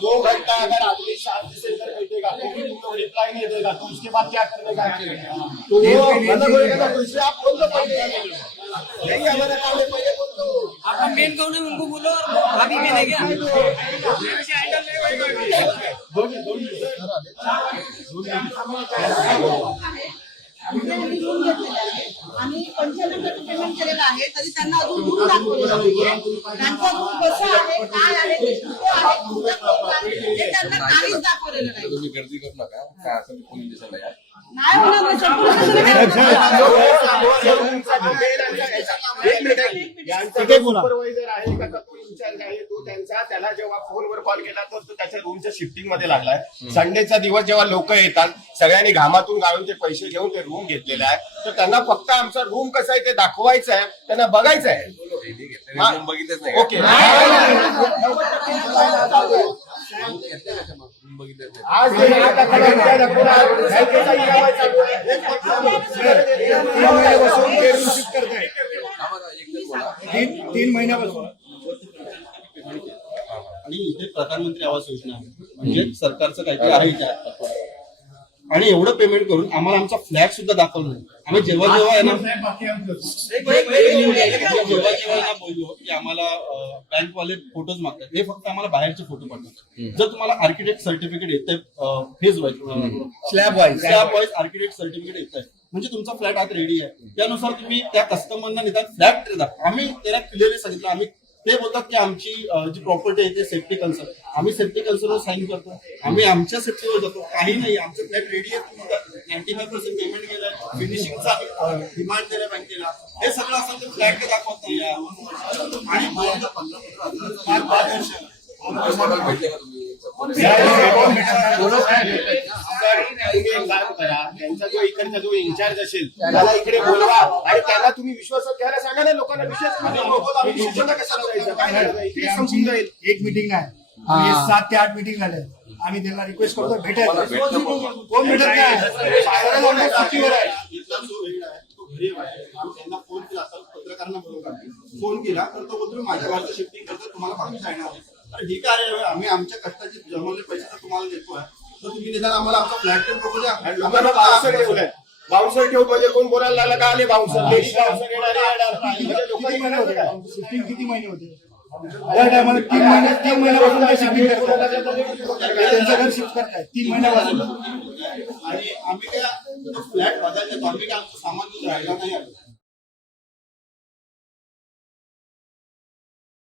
दो घंटा अगर आदमी शांति से इधर बैठेगा तो भी तुमको रिप्लाई नहीं देगा, तो उसके बाद क्या करेगा? तो वो मतलब होएगा ना, तो इससे आप बोल दो पहले, नहीं हमारे पहले पहले बोल दो। आपका मेन कौन है उनको बोलो, और अभी मेन है क्या? आम्ही 95% पेमेंट केलेलं आहे, तरी त्यांना अजून रूम दाखवलेला नाहीये. त्यांचा रूम कसा आहे, काय आहे, ते कुठे आहे, कुठे आहे, हे त्यांना काहीच दाखवलेलं नाही. तुम्ही गर्दी करू नका, काय असेल पोलीस स्टेशनला या. नाही होणार नाही, संपूर्ण सुपरवायझर आहे का तो इन्चार्ज आहे, तो त्यांचा त्याला जेव्हा फोनवर कॉल केला तर तो त्याच्या रूमच्या शिफ्टिंग मध्ये लागलाय. संडेचा दिवस जेव्हा लोक येतात सगळ्यांनी घामातून गाळून ते पैसे घेऊन ते रूम घेतलेला आहे, तर त्यांना फक्त आमचा रूम कसा आहे ते दाखवायचं आहे, त्यांना बघायचं आहे. रूम बघितलंच नाही. ओके, आज तीन महिन्यापासून आणि इथे प्रधानमंत्री आवास योजना आहे, म्हणजे सरकारचं काहीतरी आहे इथे. आणि एवढं पेमेंट करून आम्हाला आमचा फ्लॅट सुद्धा दाखवलं नाही. आम्ही जेव्हा यांना बोललो की आम्हाला बँकवाले फोटोज मागतात, हे फक्त आम्हाला बाहेरचे फोटो पाठवतात. जर तुम्हाला आर्किटेक्ट सर्टिफिकेट येत आहे, phase wise slab wise architect certificate येत आहे, म्हणजे तुमचा फ्लॅट आता रेडी आहे, त्यानुसार तुम्ही त्या कस्टमरना निदान फ्लॅट दाखवा. आम्ही त्याला क्लिअरली सांगितलं. आम्ही ते बोलतात की आमची जी प्रॉपर्टी आहे ते सेफ्टी कन्सर्न, आम्ही सेफ्टी कन्सर्नवर साईन करतो, आम्ही आमच्या सेफ्टीवर जातो. काही नाही, आमचं फ्लॅट रेडी आहे, 95% पेमेंट केलंय, फिनिशिंगचा डिमांड दिलाय बँकेला. हे सगळं असं ते फ्लॅट दाखवत नाही. आणि 5 त्यांचा जो इकडचा जो इन्चार्ज असेल त्याला इकडे बोलवा आणि त्यांना तुम्ही विश्वासात घ्यायला सांगा ना. लोकांना विश्वास समजून जाईल. एक मिटिंग नाही, 7 ते 8 मिटिंग झाल्या. आम्ही त्यांना रिक्वेस्ट करतो भेटायला, कोण भेटत नाही. त्यांना फोन केला, पत्रकारांना फोन केला तर तो बोलतो माझ्या घरचं शिफ्टिंग करतो, तुम्हाला बाकी सांगणार. तर ठीक आहे, आम्ही आमच्या कष्टाचे जमवले पैसे तर तुम्हाला देतोय, तर तुम्ही निदान आम्हाला आमचा फ्लॅट पण बघू द्या. बाउन्सर ठेवलाय, बाउन्सर ठेवून म्हणजे कोण बोलायला लागला का? आले बाउन्सर, शिफ्टिंग किती महिने होते त्या टायमाला? 3 महिन्यापासून ते शिफ्टिंग करतात, त्यांचं घर शिफ्ट करताय 3 महिन्यापासून. आणि आम्ही काय फ्लॅट बदलले, आम्ही काय आमचं सामान राहिला नाही.